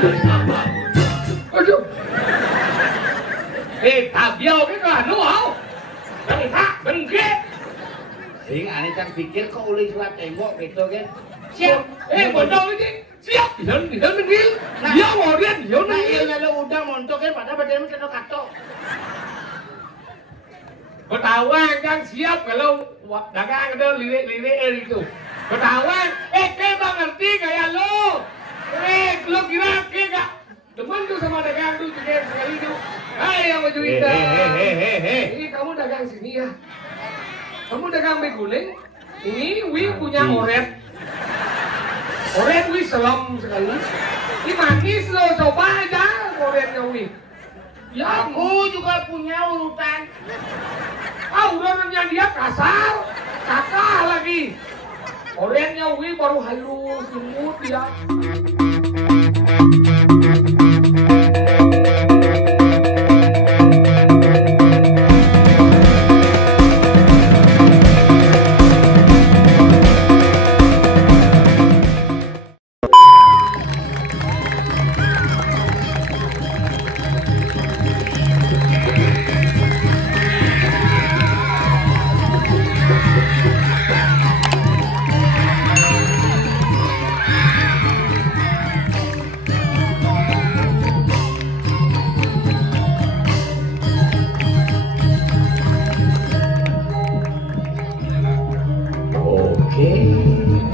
Aduh. Tabiau ke anu hau. Bengkak, bengkek. Sing ane kan pikir kok uli surat tembok gitu kan. Siap. Bodoh ini. Siap. Dihan negil. Dia mau dia dihan. Nah iya lalu udah montok kan pada badan kena kato. Betawa kan siap kalau dagang ada lirik itu. Betawa, kita ngerti kayak lo. Lo kira gak demen tuh sama dagang tuh juga sekali tuh. Hai yang baju hitam. Ini kamu dagang sini ya. Kamu dagang mie guling. Ini Wi punya oret. Oret Wi selam sekali. Ini manis lo, coba aja oretnya Wi. Ya, Aku juga punya urutan. Urutannya dia kasar, kakak lagi. Oretnya Wi baru halus, lembut dia.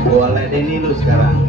Boleh Denny lu sekarang.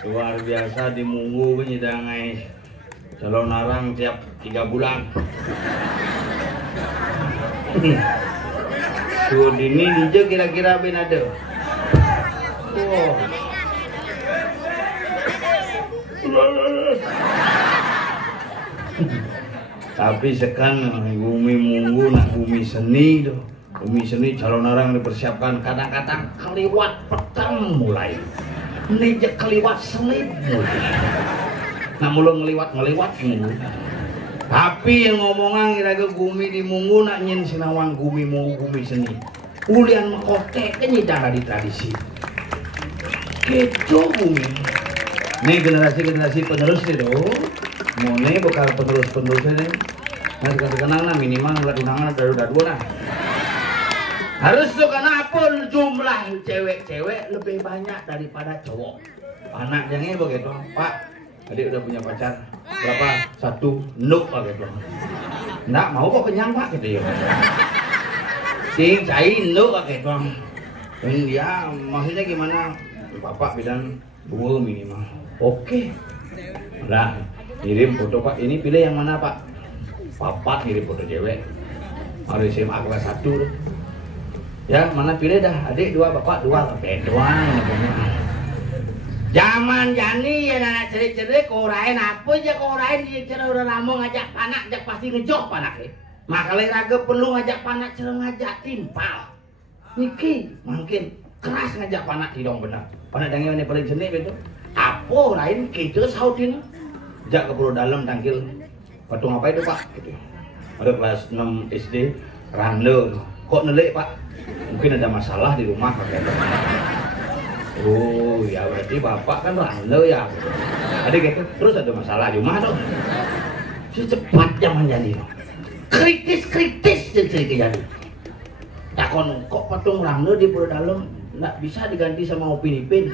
Luar biasa di Munggu nyidangai calon narang tiap 3 bulan. Tuh dini dia kira-kira benade. Oh. Tapi sekarang bumi Munggu nak bumi seni tuh. Bumi seni calon narang dipersiapkan kadang-kadang keliwat petang mulai. Nejek keliwat selip mulai. Nah mulung ngeliwat Munggu. Tapi yang ngomongan kira-kira bumi di Munggu nak nyen sinawang bumi Munggu bumi seni. Ulian mekotek kan nyidara di tradisi. Gitu bumi. Ini generasi penerus itu. Mau nih bakal penerus-penerusnya nih. Nah sekarang nah minimal mulai undangan ada 2 nah. Harus tuh karena apa jumlah cewek-cewek lebih banyak daripada cowok. Anaknya begitu, Pak. Adik udah punya pacar berapa? 1 nuk begitu. Nggak mau kok kenyang Pak gitu ya. Sing cai nuk begitu. Dan dia maksudnya gimana? Bapak bilang 2 minimal. Oke. Nah, kirim foto Pak. Ini pilih yang mana Pak? Papa kirim foto cewek. Harus SMA kelas 1. Ya, mana pilih dah, adik 2, bapak 2, oke doang. Zaman jani ya anak cerik-cerik korain apa aja korain dia cara udah lama ngajak panak, ajak pasti ngejok panak ya. Makanya raga perlu ngajak panak cara ngajak timpal. Niki mungkin keras ngajak panak hidung benar. Panak dangnya ini paling jenis betul. Apa lain kita sautin. Jak ke pulau dalam tangkil. Patung apa itu Pak? Gitu. Ada kelas 6 SD, rande. Kok nelek Pak? Mungkin ada masalah di rumah katanya. Oh ya berarti bapak kan randel ya. Adik gitu terus ada masalah di rumah tuh. Secepat zaman jadi. Kritis jadi. Takon kok patung randel di pulau dalam nggak bisa diganti sama Upin Ipin.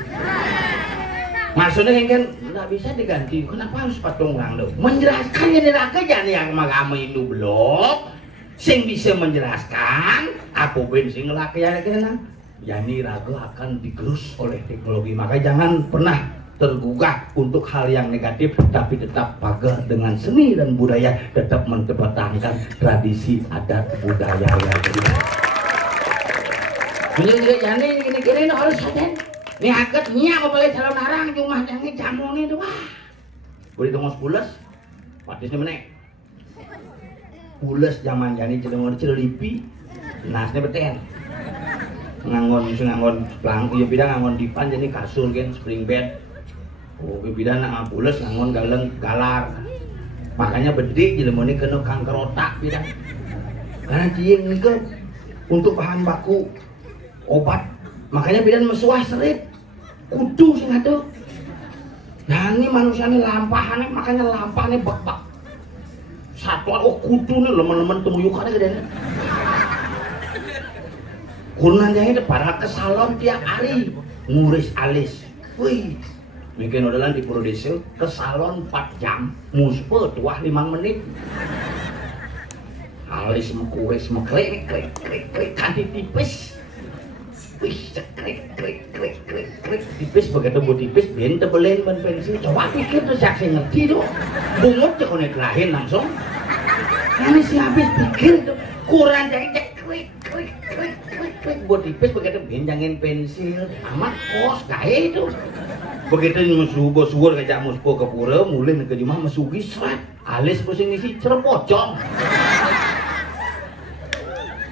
Maksudnya kan nggak bisa diganti. Kenapa harus patung randel? Menjelaskan yang neraka yang magama itu belum. Sing bisa menjelaskan apa ben sing ngelakya kena yani ragu akan digerus oleh teknologi. Maka jangan pernah tergugah untuk hal yang negatif, tapi tetap pagar dengan seni dan budaya, tetap mempertahankan tradisi adat budaya yang berbeda. Menjadi yani gini-gini harus saden. Nih aket nya apa boleh calon narang cuma jangan jamu nih tuh. Wah. Boleh tunggu 10. Patisnya menek. Pules zaman jani cerita lipi, nasnya beten, nganggon pelang, iya bida nganggon dipan jadi kasur kan spring bed, oh bida nak pules nganggon galar, makanya bedik jadi mau kena kanker otak bida, karena dia nih untuk bahan baku obat, makanya bida mesuah serip, kudu sih ngado, nah ini manusia ini lampahannya makanya lampahnya bak. Satu oh kudu nih lemen-lemen temuyukannya gede nih. Kurnan yang para ke salon tiap hari nguris alis. Wih, mungkin udah di Pulau Desa ke salon 4 jam, muspe tuah 5 menit. Alis mengkuris mengklik kanti tipis. Wih, klik tipis begitu buat tipis, ben tebelin ban pensil. Coba pikir tuh saksi ngerti tuh, bungut cek konek lahin langsung. Ini sih habis pikir tuh, kurang jadi klik buat tipis begitu ben jangan pensil, amat kos gaya itu. Begitu musuh ngajak muspo ke pura, mulai ke rumah mesugi serat, alis pusing isi cerepocong.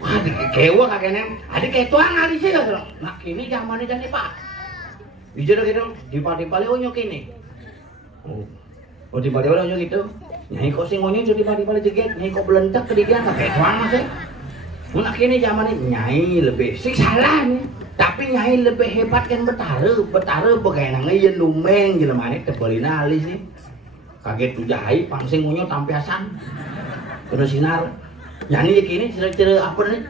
Wah, dikewa kakeknya, adik kayak tuang alisnya gak serang. Nah ini zamannya jadi Pak. Bijak gitu, dipa-dipali onyok ini. Oh dipa-dipali onyok gitu. Nyai kok sing onyok jadi dipa-dipali jeget, nyai kok belentak ke dia kayak tuang masih. Nah ini zamannya nyai lebih, sih salah nih. Tapi nyai lebih hebat kan betara bagaimana yen lumeng jelemane tebelina alis nih. Kaget tuh jahai pangsing onyok tampiasan. Kena sinar. Yani kini cara apa nih?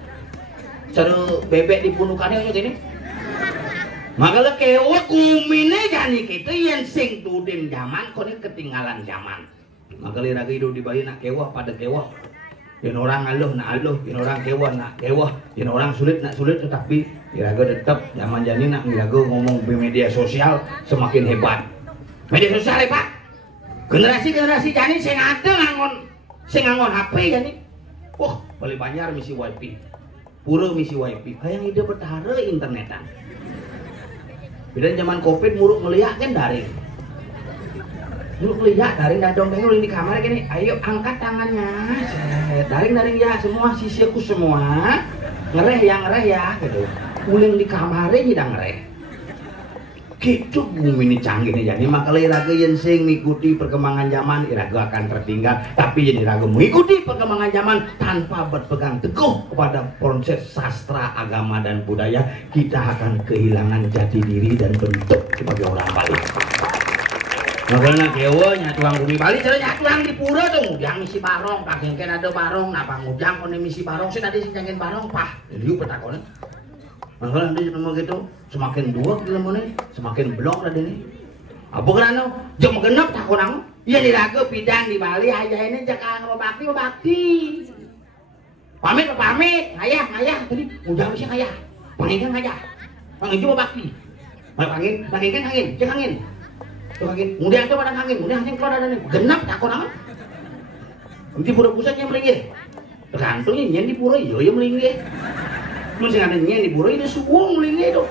Cara bebek di pundukannya ini. Maka kewa kumine yani kita yang sing tudin zaman, kau ini ketinggalan zaman. Maka lagi hidup di Bali nak kewa pada kewa. Yang orang aluh nak aluh, yang orang kewa nak kewa, yang orang sulit nak sulit, tetapi iraga tetap zaman jani nak iraga ngomong di media sosial semakin hebat. Media sosial hebat. Generasi jani sing ngangon HP jani. Wah, Bali Banjar misi wifi, pura misi wifi, kayak ide bertahara internetan. Beda zaman covid muruk ngeliat kan daring. Muruk ngeliat daring dan dongeng di kamar gini, ayo angkat tangannya, daring ya semua sisiku semua, ngereh ya, gitu. Uling di kamarnya tidak ngereh. Gitu bumi ini canggih nih jadi maka iraga yang sing mengikuti perkembangan zaman iraga akan tertinggal tapi yang iraga mengikuti perkembangan zaman tanpa berpegang teguh kepada proses sastra agama dan budaya kita akan kehilangan jati diri dan bentuk sebagai orang Bali. Makanya kewa nyatuang bumi Bali cara nyatuang di pura tuh yang misi barong pak yang ada barong nah pangudang kone misi barong sih tadi sinjangin barong pah jadi petakonnya makanya dia cuma gitu semakin dua ilmunya semakin blok lah ini apa kerana jam genap takonang iya diraga pidang di Bali aja ini jakang bakti pamit ayah tadi ujang misi ayah pangin ayah pangin coba bakti pangin kan angin cek angin tuh angin kemudian coba ada angin kemudian angin keluar dari genap takonang di pura pusatnya melingkir tergantungnya nyen di pura iya melingkir mesti ada nyen di pura itu subuh melingkir itu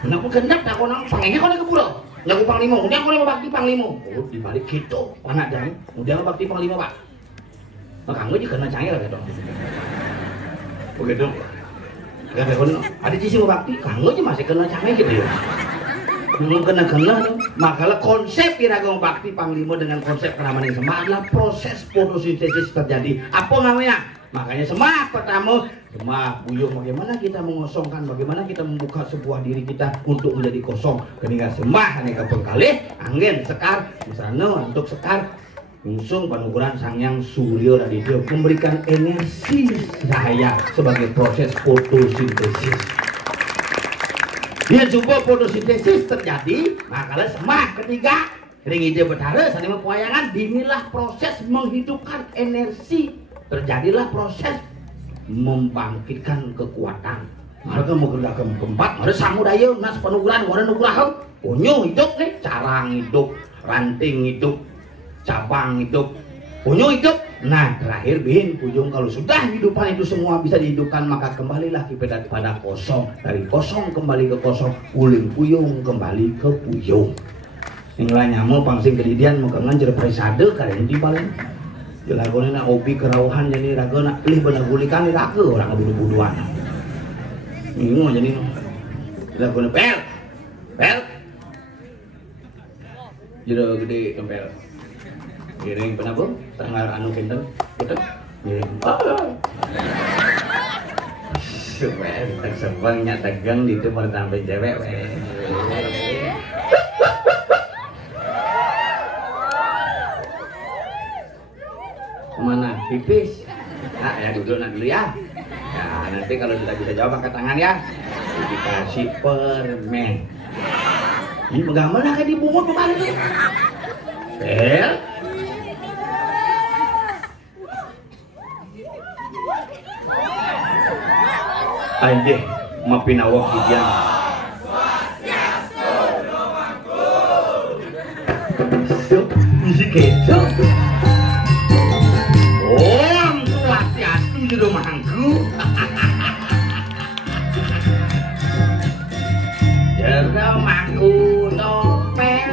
kenapa genap takonang pangingnya kau ke pura nyaku panglima kemudian kau bakti panglima oh dibalik gitu anak jangan kemudian bakti panglima pak maka gue juga kena canggih lah gitu begitu ada sisi bakti kanggo aja masih kena canggih gitu ya belum kena makalah konsep Iragong Bakti Panglima dengan konsep penamanan yang sama adalah proses fotosintesis terjadi apa namanya makanya semak pertama semak buyung bagaimana kita mengosongkan bagaimana kita membuka sebuah diri kita untuk menjadi kosong ketika semak hanya kepengkalih angin sekar misalnya untuk sekar ngusung penukuran sang yang Suryo Raditya memberikan energi cahaya sebagai proses fotosintesis. Dia coba fotosintesis terjadi, makanya semah ketiga ring ide betara sani pewayangan dinilah proses menghidupkan energi terjadilah proses membangkitkan kekuatan. Mereka mau kerjakan keempat, mereka samudaya nas penukuran warna nugraha, punyo hidup nih, carang hidup, ranting hidup, cabang hidup, punyo hidup. Nah terakhir bin pujung kalau sudah hidupan itu semua bisa dihidupkan maka kembalilah kita pada kosong dari kosong kembali ke kosong uling puyung kembali ke puyung inilah nyamuk pangsing kedidian mau nganjer presade kalian di balik jelagonnya obi kerauhan jadi raga nak pilih benar gulikan di raga orang bulu-buluan ini mau jadi jelagonnya pel jadi gede tempel giring kenapa? Tanggal anu kinten betul? Giring supaya tersebangnya tegang di itu pertama cewek kemana? Pipis? Nah ya duduk dulu ya nanti kalau sudah bisa jawab angkat tangan ya dikasih permen ini bagaimana kayak dibungut kemarin tuh Bel Ayo maafin awak dia. Musik itu. Oh, swastiastu di rumahku. Rumahku topel.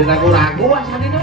Ragu-ragu asal itu.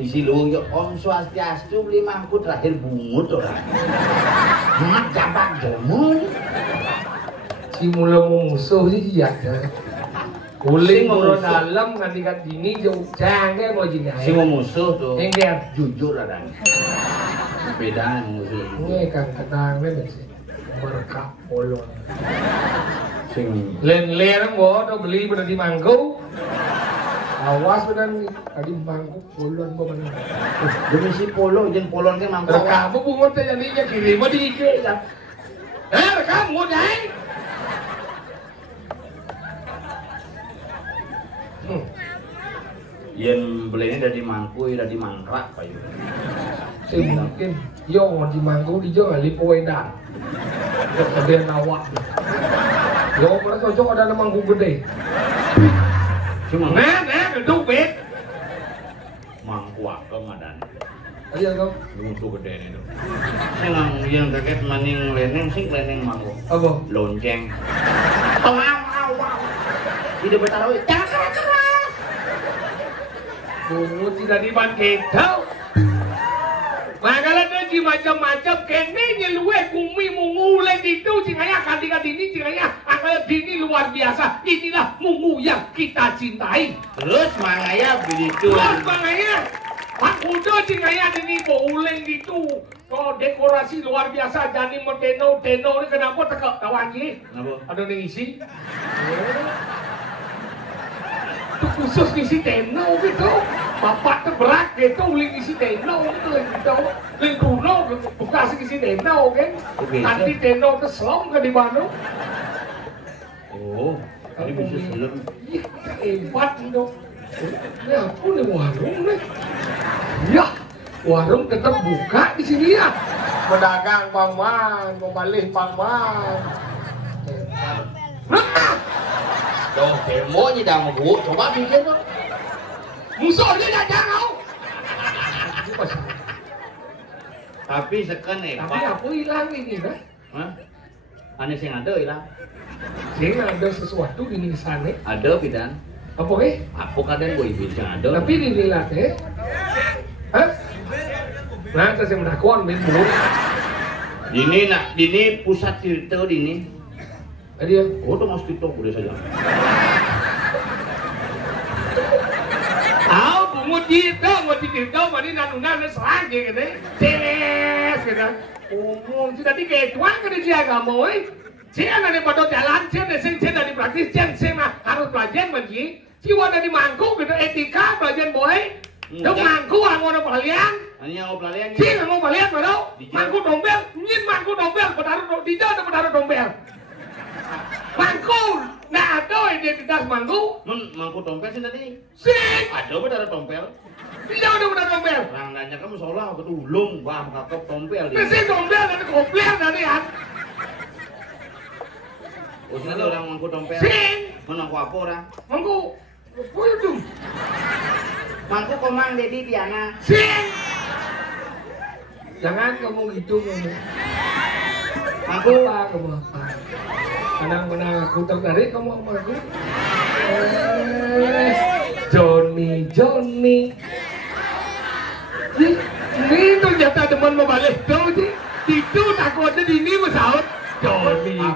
Isi luwung yo Om Swastiastu beli mangku terakhir bungut ora. Mat jambak jomo. Si mula musuh sih ya. Kuling mula dalam nganti kat dini jauh jange mau jinai. Si musuh tuh. Engger Jujur ada. Beda musuh. Ini kan kadang men sih. Berkah polon. Sing Len-len mau beli pada di mangkau. Awas benar tadi mangkuk polon kok mana? Demi si polo jen polon ke mangkuk. Kamu bungut aja jadinya kirim di IG ya. Kamu dai. Yen belinya dari mangkuk, dari mangkrak payu. Sing mungkin yo mau di mangkuk di jo ngali poedan. Kemudian awak. Yo merasa cocok ada mangkuk gede. Cuma gedung bet. mangkuak ke madan. Iya kau. Musuh gede itu. Senang yang kaget maning leneng sing leneng mangkuk. Apa? Lonceng. Wow. Tidak bertaruh. Jangan keras. Bungut tidak dibangkitau. Makanya dia macam-macam kene nyeluwe kumi mungu lagi itu cingaya kadi-kadi ini cingaya akal dini luar biasa. Inilah mungu yang kita cintai. Terus mangaya begitu. Terus mangaya Pak Udo cingaya dini bowling gitu. Oh dekorasi luar biasa jadi mau teno ini kenapa teka kawangi? Kenapa? Ada yang isi. Itu khusus ngisi teno gitu. Bapak tuh berat gitu, uling isi teno gitu, uling kuno, bukan ngisi teno kan? Nanti teno tuh selom ke di Bandung. Oh, tadi bisa selem. Iya, hebat itu. Ini aku nih warung nih. Ya, warung tetap buka di sini ya. Pedagang paman, mau balik paman. Tuh, demo nya dah mau gua, coba bikin dong. Musuhnya jangan kau. Tapi sekan Tapi aku hilang ini kan? Hah? Ane sing ada hilang. Sing ada sesuatu di sana. Ada pidan. Apa ke? Aku kadang gue ibu sing ada. Tapi ini lah teh. Hah? Nah, saya menakon main bulu. Dini pusat cerita dini. Dia. Oh, tuh mas TikTok udah saja. Tahu bungut kita, mau cerita mana nanu serang gitu. Ces gitu. Umum sudah tiga tuan kan dia kamu, Cia nanti pada jalan, cia dari praktis, cia mah harus belajar begini. Cia dari mangkuk gitu, etika belajar boy. Dong mangkuk orang mau pelalian. Hanya mau pelalian. Cia mau pelalian baru. Mangkuk dompel, mangkuk dompel, penaruh di jauh penaruh dompel. Mangkuk, nah ada semangku. Mangku tompel sih tadi. Sing. Ada benar tompel. Iya udah benar tompel. Orang nanya kamu seolah ketulung, bah kakep tompel. Sing tompel dan kopler tadi kan. Oh, sini orang mangku tompel. Sing. Mana aku apa orang? Mangku. Apa itu? Mangku komang Dedi Diana. Sing. Jangan kamu gitu kamu. Mangku Apa kamu apa? Kadang-kadang aku tertarik kamu sama aku. Johnny. Ini ternyata teman membalik tuh sih. Itu takutnya di ini masalah.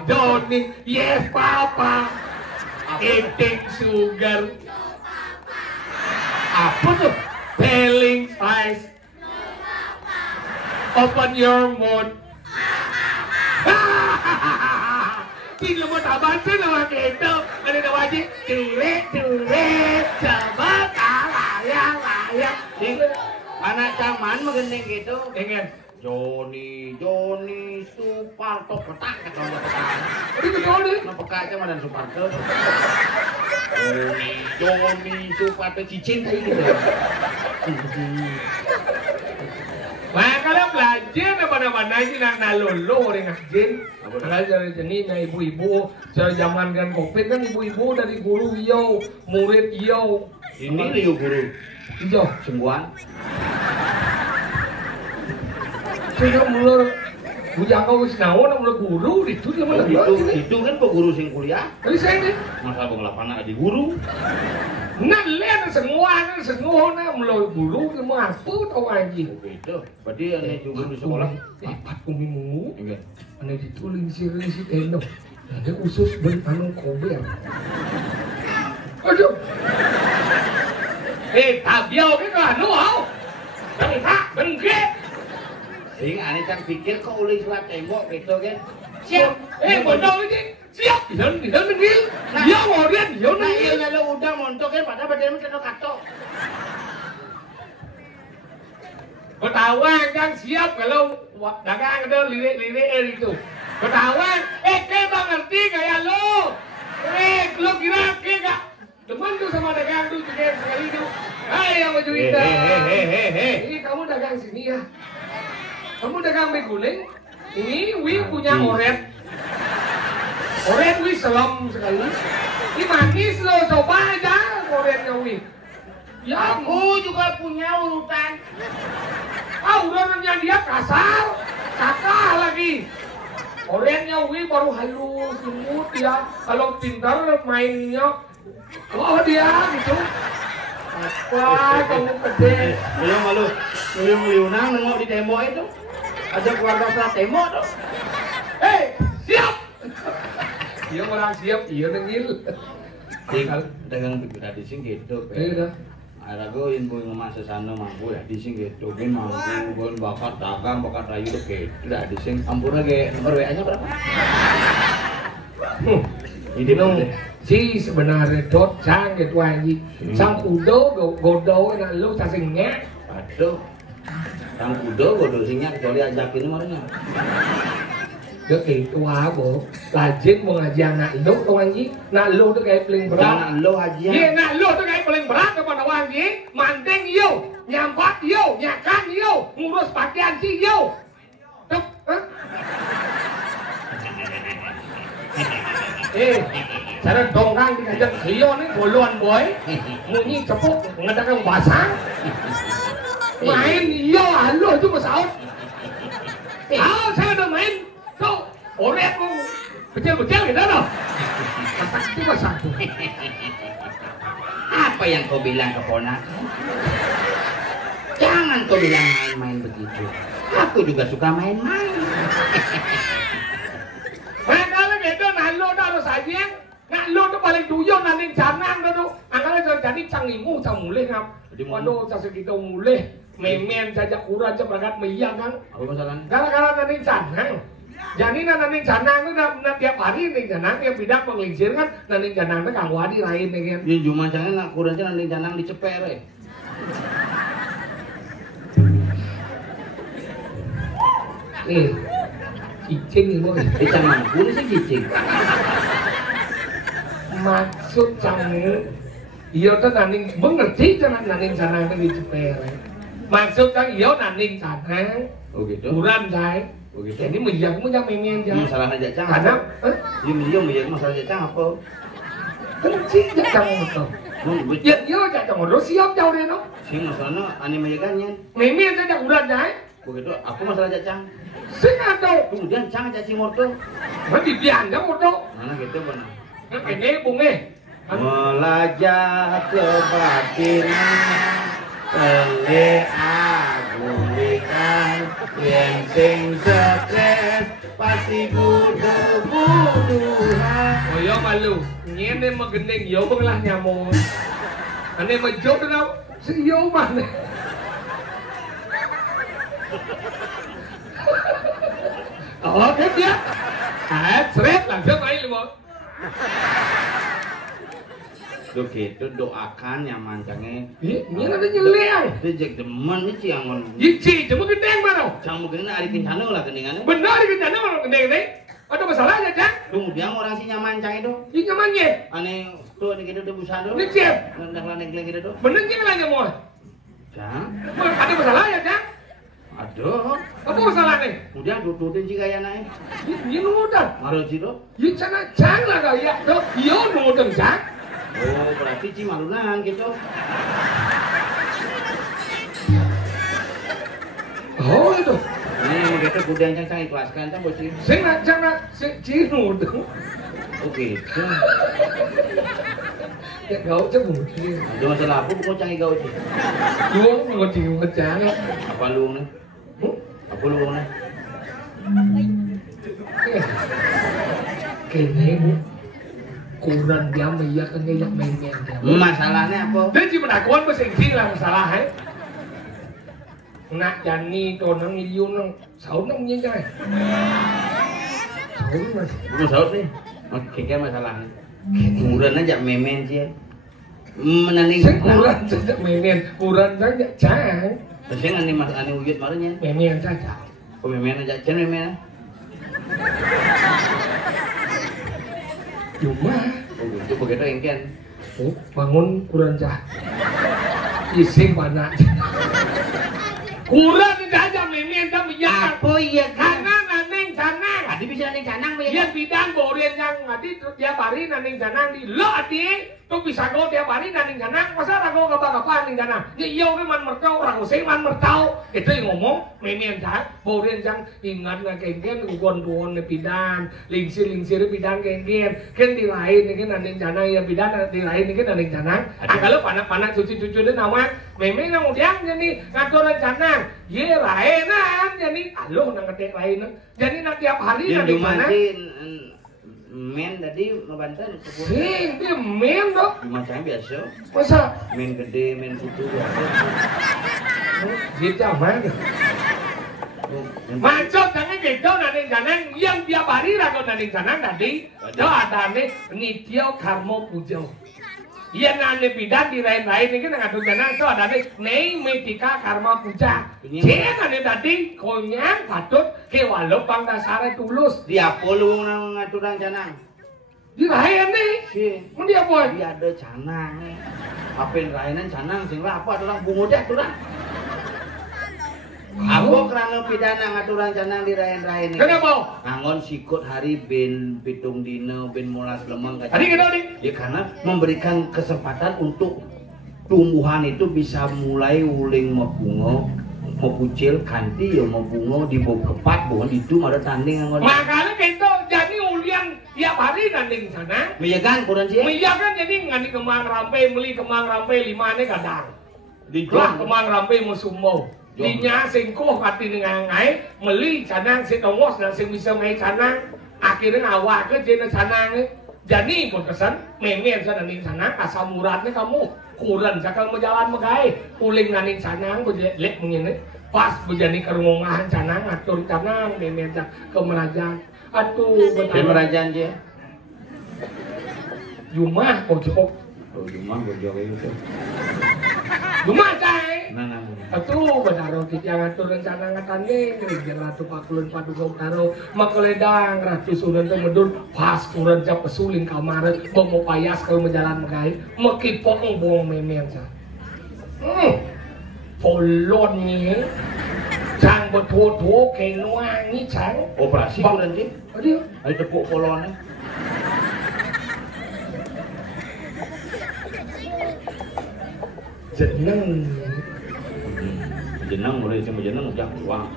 Johnny. Yes papa. Eating sugar. Apa tuh? Telling spice. Open your mouth. Hindi mo tabansin naman ito. Ano na wajib? Ture, coba layang. anak caman mengendeng gitu. Ingin. Joni Suparto petak kata petak. Ini kedua nih. Nah pekaknya mana Suparto? Joni Suparto cicin kayak gitu. Makanya belajar na mana-mana ini nak nalolo orang ngajin. Kalau dari jenis na ibu-ibu, dari zaman kan COVID kan ibu-ibu dari guru iyo, murid iyo. Ini Rio guru. Iyo. Sembuhan. Sudah mulai bujang kau senawan mulai guru itu dia mana Itu kan peguru sing kuliah. Tapi saya ni. Masa pengelapana di guru. Nak lihat semua na mulai guru dia mau apa tahu anjing. Itu. Berarti ane juga di sekolah. Empat umi mungu. Enggak. Ane ditulis si teno. Ada usus bertanung kober. Aduh. Tabiau ke anu au. Tapi tak bengke. Sing ane kan pikir kok ulih surat tembok gitu kan. Siap. Bodoh ini. Siap. Idan menggil. Dia mau dia Nah iya lo udah montok kan pada badan kena katok. Ketahuan kan siap kalau dagang ada lirik itu. Ketahuan, kayak bang ngerti kayak lo. Lo kira kayak teman tuh sama dagang tuh juga sekali tuh. Hai yang maju itu. Ini kamu dagang sini ya. Kamu dagang mie guling. Ini Wi punya oret. Oret Wi selam sekali. Ini manis lo, coba aja oretnya Wi. Ya, Aku juga punya urutan. Urutannya dia kasar, kakak lagi. Oretnya Wi baru halus, lembut ya. Kalau pintar mainnya, dia gitu. Apa kamu gede? Belum malu. Belum liunang nengok di tembok itu. Ada keluarga setelah tembok tuh. Siap! Dia orang siap, iya nengil. Dagang pikir di sini gitu. Iya. Ada gue info ngemas sesana mampu ya di sini gitu. Gue mampu gue bakat dagang, bakat rayu tuh gitu. Tidak di sini. Ampun lagi nomor WA-nya berapa? Ini nung si sebenarnya dot sang gitu aja. Sang kudo godo na lu sasing ngek. Aduh. Sang kudo godo singnya kecuali ajakin marahnya. Dia itu apa? Lajin mau ngaji anak lu tuh anjing. Nak lu tuh kayak paling berat. Anak lu haji. Iya, nak lu tuh kayak paling berat kepada wangi. Manteng yo, nyambat yo, nyakan yo, ngurus pakaian si yo. Tuh, cara dongkang dikajak sio nih boluan boy. Munyi cepuk ngadakan basah. Main yo, lu itu masalah. Saya udah main. Tuh, oret mu kecil-kecil gitu loh. Kata itu masalah. Apa yang kau bilang keponakan? Jangan kau bilang main-main begitu. Aku juga suka main-main. Kalau gitu nalo dah harus aja. Nalo tuh paling duyo nanti canang tuh. Angkanya jadi cangimu cang mulai ngap. Waduh cang segitu mulai. Memen saja kurang aja berangkat meyang kan. Apa masalahnya? Gara-gara nanti canang. Jadi nanti canang itu udah tiap hari nih canang yang bidak penglingsir kan. Nanti canang itu kang wadi lain nih kan. Yang cuma canang nak kurang aja nanti canang diceper Nih, cicing nih boy. Canang pun sih cicing. maksud canggih iya tuh naning mengerti jangan naning canang kan dicepere maksud kan iya naning canang Oh gitu. buran jai Oh gitu. ini menjak memen jai Masalah aja cang. karena Iya masalah aja cang apa? kenci jang betul ya iya jang udah siap jauh deh no Sing masalahnya anime kan memen aja buran jai begitu. Aku masalah aja cang. sing ada Kemudian cang aja si morto. nanti biang jang udah Mana gitu benar. ini bunge Melajah kebatinan Pele agulikan Yang sing stres Pasti buduh-buduhan oh iya malu ngene magening yo lah nyamuk ane majok na si yo mana oh dia seret langsung main lu Tuh gitu doakan nyaman cange. ini ada nyeleng Itu jek demen ini ciangon. Yici, cuma gendeng mana? Cang mungkin ari kencana lah keningannya. Benar di gendeng mana gendeng? Ada masalahnya, Cang? Kemudian orang si nyaman cang itu. Ini nyamannya. Aneh tuh ini gitu tuh busan tuh. Ini siap. Nendang gitu tuh. Bener sih lah nyamuk. Cang. Ada masalahnya, Cang? Aduh. Apa masalahnya? Kemudian tututin sih kayak naik. Ini nudan. Maru sih tuh. Ini cina Cang lah kayak. Tuh, iya nudan, Cang. Oh berarti cimalunan gitu. Oh itu. Ini gitu kuda yang cang ikhlaskan kan bocil. Saya nak cinu dong. Oh gitu. Ya kau cak mungkin. Ada masalah apa bukan cang igau sih? Luang mau cinu cang. Apa luang nih? Apa luang nih? Kayaknya bu kurang dia meyakan dia main-main. Masalahnya apa? Dia cuma akuan bersengsi lah masalahnya. Nak jani to nang yêu nang sáu năm như thế này. Sáu mà. Bukan saut nih. Oke kan masalahnya. Kemudian aja memen sih. Menaning. Kurang saja memen, kurang saja cang. Terus yang ani mas ani wujud marahnya. Memen saja. Oh memen aja, cen memen. Cuma. Oh gitu begitu engken. Oh, bangun kurang jah. Isi mana? Kurang saja memen tak biar. Apa iya kan? Kanang naneng kanang. Tadi bisa naning canang Dia bidang borian yang adi tiap hari naneng kanang di lo adi. Tuh bisa kau tiap hari naneng kanang. Masa rago kapan naneng kanang? Ya iya ke man mertau, rago sing man mertau. Itu yang ngomong memen jah. Borian yang ingat na kengken ugon-ugon na bidan. Lingsir bidan kengken. Ken di lain ni ken naneng kanang ya bidan di lain ni ken naneng kanang. Kalau panak-panak cucu-cucu ni nama memen yang udiang jadi ngaturan kanang. Ye laenan jadi aloh nang ketek lain. Jadi nak tiap hari Dia naneng cuma kanang. si men tadi ngebantai Sing, dia men dok. cuma cang biasa. Masa? Men gede, men putih biasa. Dia zaman. Maksud jangan gitu naneng kanang yang tiap hari rago naneng kanang tadi. Do ada ni tiao karmo pujo. Iya nane bidan di lain-lain ini nggak tuh jangan tuh ada nih metika karma puja. Dia nane tadi konyang patut ke walau bang dasarnya tulus. Dia apa lu nang ngaturan canang? Di lain nih, Si, mau dia apa? dia ada canang. Apa yang lainan canang sing lah apa orang bungo dia aturan. Apa kerana pidana ngaturan canang di rain-rain ini? Kenapa? Angon sikut hari ben pitung dino ben mulas lemang Tadi kita nih. Ya karena memberikan kesempatan untuk tumbuhan itu bisa mulai uling mebungo, mepucil kanti ya mebungo di bawah kepat bukan itu ada tanding angon. Makanya kita jadi ulian tiap hari nanding sana. Iya kan kurang sih? Iya kan jadi ngani kemang rampe, beli kemang rampe 5 ane kadang. Dijual Lah kemang rampe musumo. Dinya singkuh kati dengan ngai, meli canang si tongos dan si bisa main canang. Akhirnya awak ke jenis canang. Jadi ikut kesan, memen sana nanding canang, asal muratnya kamu kurang sakal menjalan megai, uling nanding canang, lek begini. Pas berjani kerengongahan canang, atur canang, memen ke merajang. Atuh betul. Dia merajaan dia. Jumah pojok. Oh, cuma bojok itu. Jumah cai. Nah. Atuh Betaro kita ngatur rencana ngatane Gereja Ratu Pakulun Paduka Betaro Makeledang Ratu Sunan teh medun pas kurang jam pesulin kamar mau payas kalau menjalan megai mekipok buang memen sa polonnya cang betul-betul kenuangi cang operasi kurang sih aduh ada tepuk polonnya jeneng jeneng mulai sama jeneng udah uang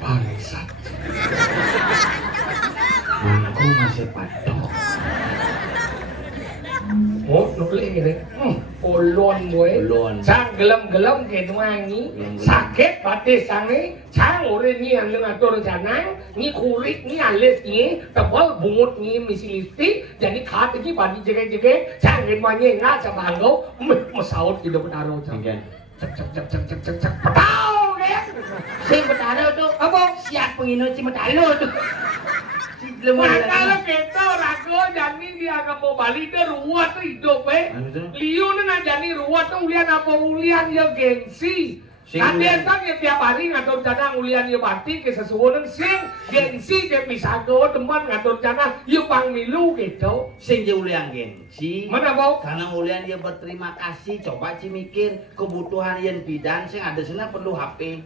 bangsat aku masih patok oh nulis gini polon gue Polon. cang gelem-gelem kenuangi sakit batis sange cang ore ni yang ngatur janang ni kulit ni alis ni tebal bungut ni misi listrik jadi kat ini badi jege-jege cang gemanya nggak cabanggo mesaut hidup Betaro cang Oke. cek petau kan Sing Betaro tuh apa siap penginut si Betaro tuh. Makanya kita ragu jadi dia agak mau balik dia ruwet tuh hidup liu nih jadi ruwet tuh ulian apa ulian ya gengsi kan dia kan ya tiap hari ngatur janang ulian ya bati ke sesuatu sing gengsi ke pisago teman ngatur janang ya pang milu gitu sing je ulian gengsi mana bau karena ulian dia berterima kasih coba sih mikir kebutuhan yang bidan sing ada sana perlu HP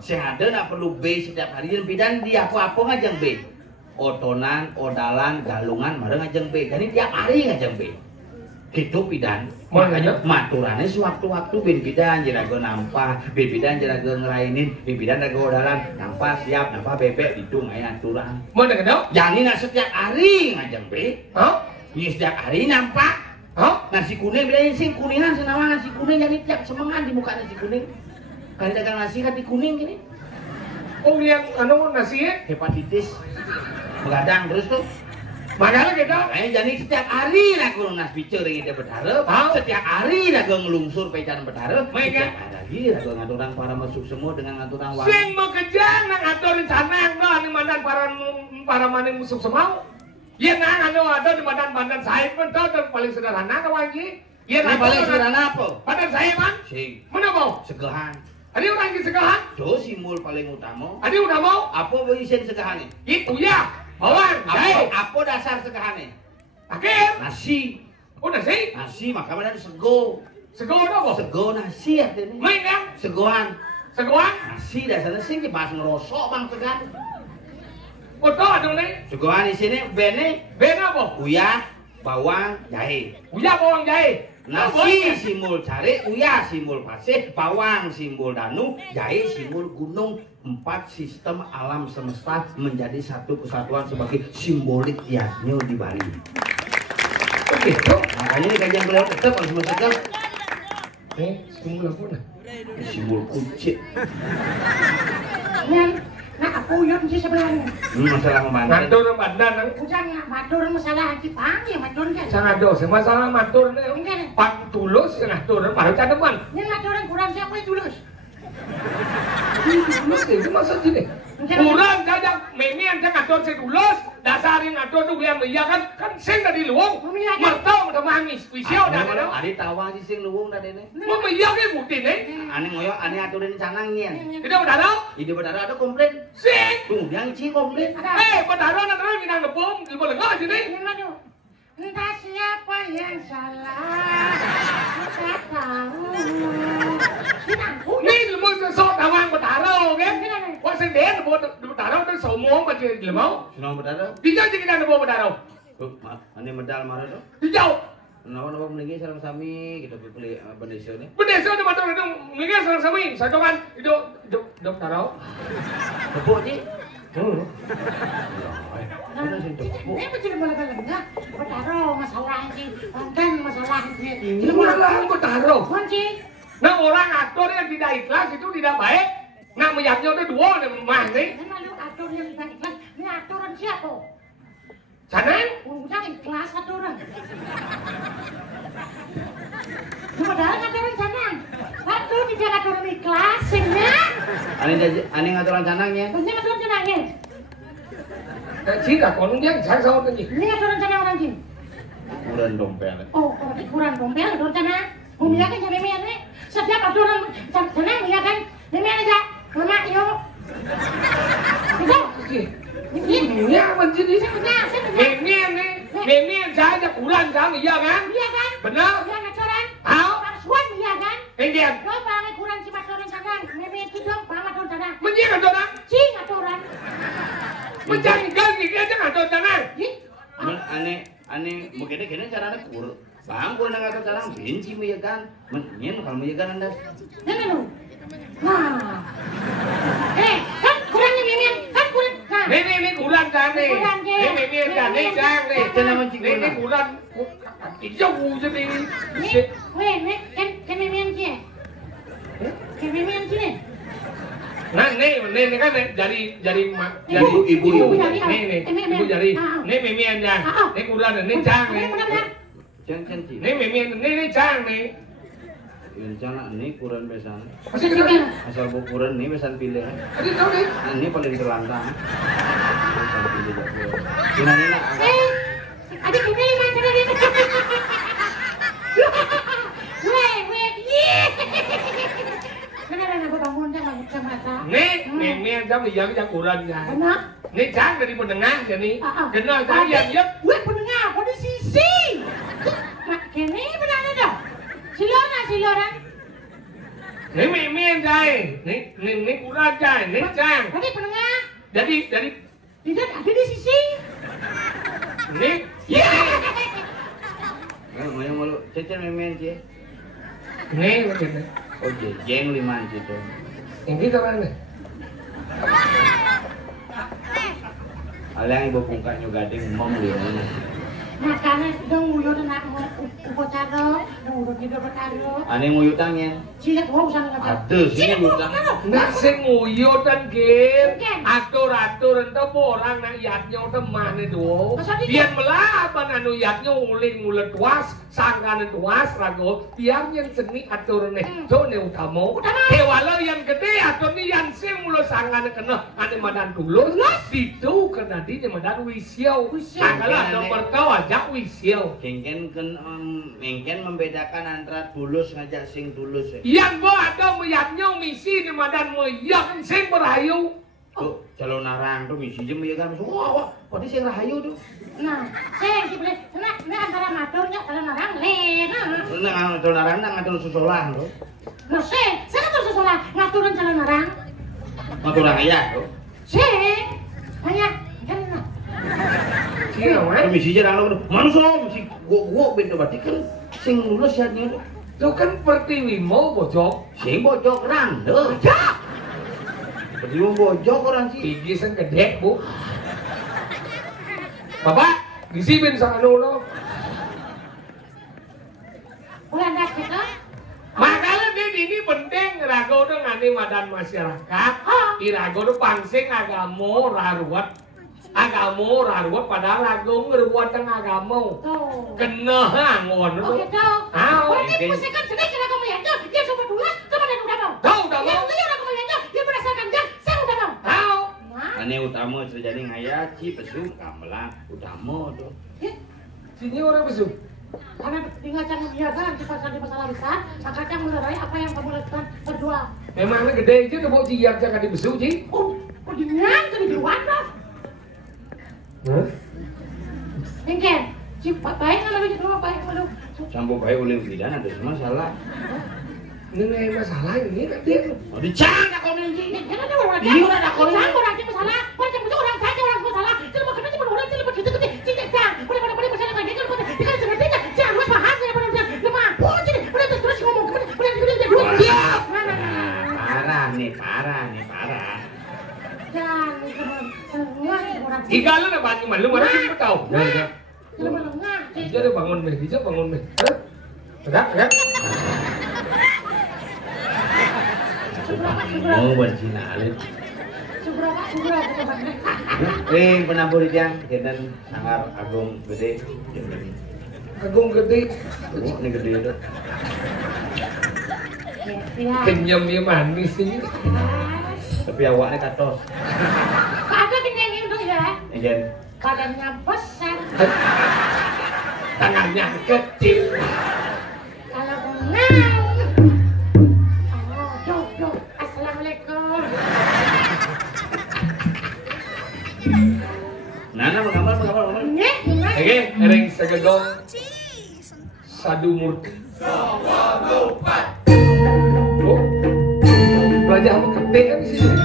sing ada nak perlu B setiap hari yang bidan dia apa ngajeng B otonan odalan galungan mareng ngajeng B jadi tiap hari ngajeng B gitu bidan makanya maturannya sewaktu-waktu bin bidan jerago nampah bin bidan jerago ngelainin bin bidan jerago odalan nampah siap nampah bebek hidung aya aturan mana kedok jadi nak setiap hari ngajeng B ya setiap hari nampah nasi kuning bilang sing kuningan senawa nasi kuning jadi tiap semangat di muka nasi kuning kali dagang nasi hati kuning gini oh yang anu nasi ya hepatitis begadang terus tuh makanya kita jadi setiap hari lagu nas bicara ini Betaro setiap hari lagu ngelungsur pecahan Betaro setiap hari lagu ngaturan para masuk semua dengan ngaturan wangi sing mau kejar nang aturin sana no anu mandan para maning musuh semau iya nang anu ada di mandan saya pun tahu dan paling sederhana kan wangi iya ini paling sederhana apa? mandan saya man sing mana mau segahan ada orang yang segahan itu simbol paling utama ada udah mau apa isian segahan itu ya bawang apa dasar segahan akhir nasi oh nasi nasi makanya ada sego sego apa sego nasi artinya main kan segoan segoan nasi dasarnya sih dibahas ngerosok bang segan foto ada nih segoan di sini bene apa uyah bawang jahe uyah bawang jahe nasi simbol cari uyah simbol pasir bawang simbol danu jahe simbol gunung 4 sistem alam semesta menjadi satu kesatuan sebagai simbolik tiadnya di Bali begitu makanya ini kajian beliau tetap harus tetap simbol apa nah simbol kucing Nah aku yang di sebelahnya. masalah memandang ngatur mandan Udah ya matur masalah Jepang ya matur kan. sangat dosa masalah matur nih pak tulus ngatur baru cademan Ini maturan kurang siapa yang tulus? tulus itu maksud gini kurang jajak memian dia ngatur si tulus dasarin ngatur tuh yang iya kan sing dari luang mertau udah manis wisio udah kan adi tawa di sing luwung dah dene mau iya ke bukti nih ane ngoyo ane aturin canangnya tidak udah tahu ide Betaro ada komplain sing tuh yang ci komplain Betaro nanti minang ngebom di boleh nggak sini Entah siapa yang salah, kita tahu. nih lu mau sosok tawang Betaro kan wah sing deh buat Betaro tuh semua macam lu mau senang Betaro dijauh jadi kita ngebom Betaro tuh ane medal marah tuh dijauh Nawa meninggi sareng sami kita beli bendesa ini. Bendesa di Betaro itu mikir sareng sami saya kan itu Betaro Tepuk ji. Ini betul boleh enggak? Betaro masalah sih, kan masalah sih. ini malah Betaro Kunci. nah orang aktor yang tidak ikhlas itu tidak baik nah meyaknya itu dua mah nih Ini malu atur yang tidak ikhlas. Ini aturan siapa? sana Udah ikhlas aturan. Padahal aturan sana. Waktu tidak aturan ikhlas, ya. Ane ngaturan canangnya. Ini aturan sananya. Cik, kalau dia saya sama dengan Ini aturan sana orang jin. Kurang dompet. Oh, kalau kurang dompet aturan sana. Mia kan jadi Mia nih. Setiap aturan senang Mia kan. Mia aja. Mama yuk. Bisa? Ini apa jadi? Ini saya kurang kamu iya kan? Iya kan? Benar? Iya aturan. Tahu? Suan iya kan? Indian. Lo bangai kurang si aturan senang. Mia itu dong mama aturan senang. Menjadi aturan? Cing aturan. Menjadi ganti aja aturan. Ane begini caranya kur. Bang kurang nggak cara benci mu ya kan? Menyen kalau mu ya kan anda. Nenek lu. Nah. Kan kurangnya Mimin, kan kurang. Nah. Ini kurang kan nih. Ini kan nih jang nih. Jangan mencik Ini kurang. Jauh jadi. Nih, kan Mimin sih. Kan Mimin sih nih. Nah, ini kan jadi ibu. Nih, ibu jadi. Nih Mimin jang. Nih kurang, nih jang nih. Jangan sih. Nih Mimin, nih jang nih. Rencana ini kurang besan. Masih kita. Asal bukuran ini besan pilih. Tadi tahu nih. Ini paling terlantang. Besan pilih juga. Ini Adik ini macam ni. Weh, Kenapa nak bangun dah macam mata? Nih jam yang kurang ya. Benar. Nih jang dari pendengar jadi. Kenal tadi yang yep. Weh pendengar, kau di sisi. Mak kini benar dah. Siloran. Nih Mimin jai. Nih kurang jai. Nih jang. Tadi pendengar. Jadi Tidak ada di sisi. nih. Yang malu cecer memen sih. Nih begini. Oh jeng 5 gitu. Ini mana? Alang ibu pungkak juga ding mom dia. Makanya dong uyut nak mau caro, dong uyut juga bercaro. Ane nguyutangnya. Silat mau usah nggak? Ada sini nguyutang. Nggak senguyo dan game. Atur ente orang nak yatnya teman itu. Biar melaban anu yatnya uling mulut tuas, sangkan tuas rago. Biar yang seni atur nih, so nih utama. Walau yang gede atur nih yang sing mulut sangkan kena ane madan dulu. Itu kena di madan wisiau. Kalau nomor kau ajak wisiau. Mungkin membedakan antara tulus ngajak sing tulus. Yang gua ada meyaknya misi di madan meyak sing berayu. Tuh, calon narang tuh misi jem ya kan. Wah, pada sing rahayu tuh. Nah, saya dibeli. Nah antara maturnya calon orang lena. Nah, calon narang ngatur susulan tuh. Nah, saya ngatur susulan ngaturin calon orang. Ngatur ayah tuh. Saya hanya kan. Iya, misi aja lalu manusia misi gua beda berarti kan sing lulus yatnya tuh. Itu kan pertiwimo bojok. Sing bojok randel. Pertiwimo bojok orang sih. Gigi sen gede, Bu. Bapak, disipin sa ano no? Ulah dah kita. Makanya ini penting rago dengan madan masyarakat. Irago itu pangsing agamo raruat. Agamo raruat padahal rago ngeruat teng agamo. Kena ngon itu. Oke, tahu. Tahu. Ini musikan sedikit agak melihatnya. Dia coba dulu. Kamu udah mau. Tahu udah mau. Dia udah melihatnya. Dia berdasarkan dia. Saya udah mau. Tahu. Ane utama terjadi ngayaci pesum kamelang utama tuh. Sini orang besok. Karena tinggal jangan biarkan di masalah besar, maka kamu melerai apa yang kamu lakukan berdua. Memangnya gede aja tuh mau jiak jangan di besok sih. Dengan tadi di luar dah. Mungkin, si baik nggak lebih cuma baik malu. Sampai baik oleh bidan ada masalah. Ini masalah ini kan dia. Mau dicang kau nih. Jangan ada orang. Iya udah ada orang. Jangan orang yang masalah. Orang yang orang saja orang masalah. Jadi makanya cuma orang yang lebih gitu. Tidak jangan. Pada masalah kayak gitu. Tidak sepertinya. Jangan lupa hati pada lemah. Jadi udah terus ngomong. Parah nih. Jangan semua orang. Jika lu dapat malu mana kita tahu. Dia bangun meh, dia bangun meh. Ada? Mau bencina alit. Subraka penabur yang dan sangar agung gede. Agung gede. Oh, ini gede itu. Kenyam ya manis sih. Tapi awaknya katos. Ada kenyang itu ya. Egen. Badannya besar. Tangannya kecil. Kalau benar Nggih, ring segedong Sadu Murti. Oh, belajar apa ketik kan di sini?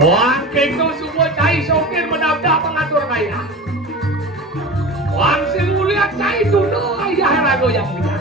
Wang keko semua cai sopir menabrak pengatur kaya. Wang silulia cai tuno ayah rago yang mulia.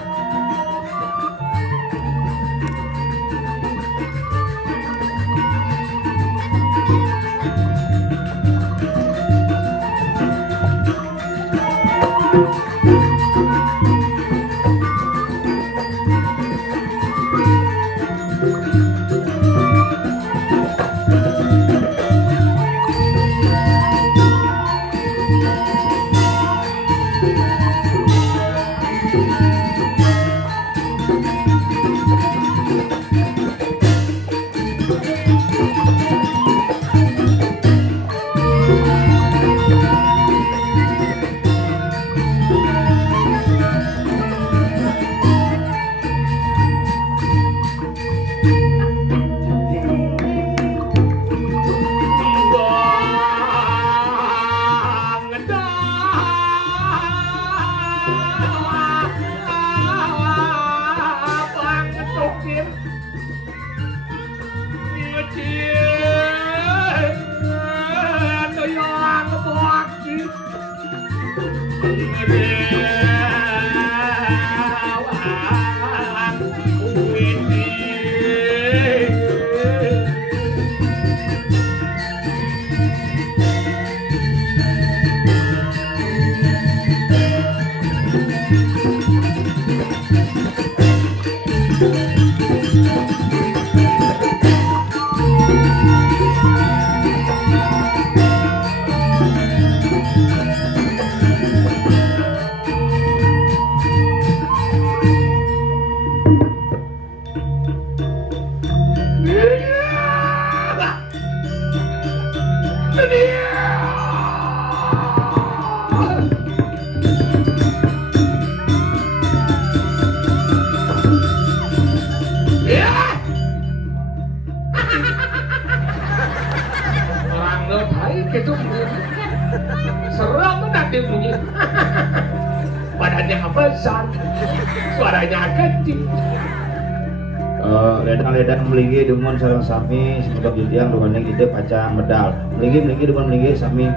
Ledang melinggi dengan sarang sami semoga bidiang dengan kita pacang medal melinggi dengan melinggi sami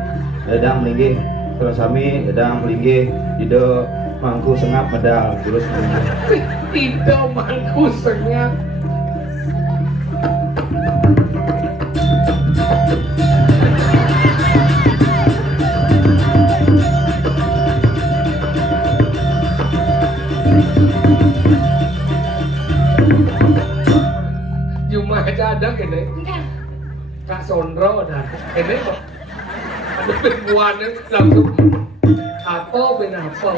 ledang melinggi sarang sami ledang melinggi tidak mangku sengap medal terus tidak mangku sengap. Ada kene, Kak Sondro ada, kene kok ada perempuan langsung apa ben apa?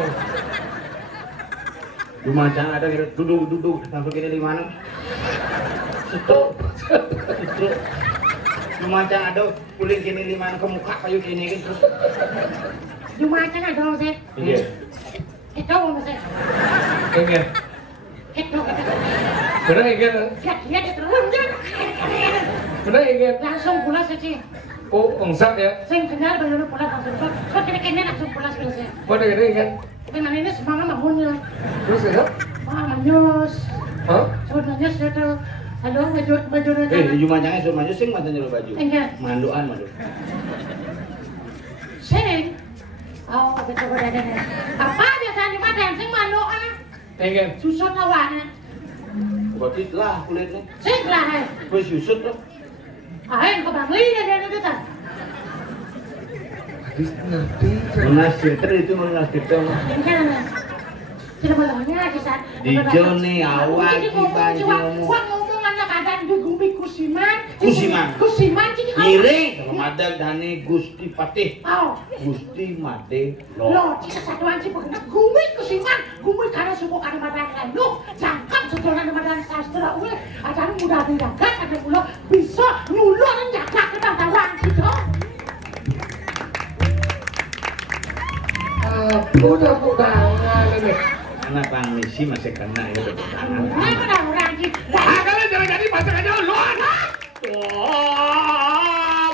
Lumacang ada kira duduk langsung kene di mana? Situ. Lumacang ada kulit kene di mana ke muka kayu kene gitu. Lumacang ada Mas. Iya. Itu Mas. Enggak. Itu. Benar enggak? Ya terus. Benar enggak? Langsung pulas aja. Oh, engsat ya? Saya kenal baru pulas langsung. Kok kene langsung pulas biasa. Mana gede enggak? Tapi mana ini semangat bangunnya. Terus ya? Manyus. Hah? Sudah manyus itu. Halo, baju itu. Lumacangnya suruh maju sing matanya lo baju. Enggak. Manduan. Sing. Oh, betul ada. Apa biasanya mah dancing mandoan? Enggak. Susut lawannya. Berarti lah kulitnya. Sing lah. Gue susut loh. Ayo ke bangli dia itu kan. Habis ngerti. Menas filter itu menas filter. Enggak. Tidak bolehnya di saat di Joni awal di Banjomu. Wah ngomongannya kadang di Gumbi Kusiman. Kusiman iri Ramadan Dani Gusti Patih. Oh. Gusti Made Lo jika satuan sih pokoknya Gumbi Kusiman. Gumbi karena subuh karena badan lalu jangkap setelah badan sastra gue. Acara mudah dijaga ada pula bisa nyulur jaga ke bawah gitu. Mudah-mudahan ini. Anak pangmisi masih kena ya tangan. Kenapa dah orang ini? Ah, kalian jangan jadi pasang aja lu anak. Wah,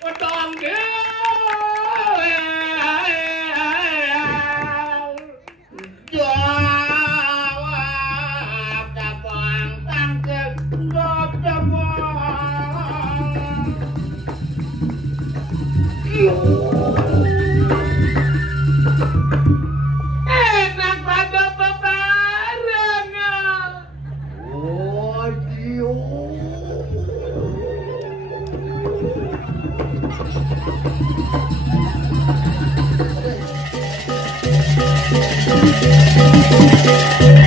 pedang dia. Jawab dabang tangkel dabang. Enak pada bebarengan. Wadio. Thank you.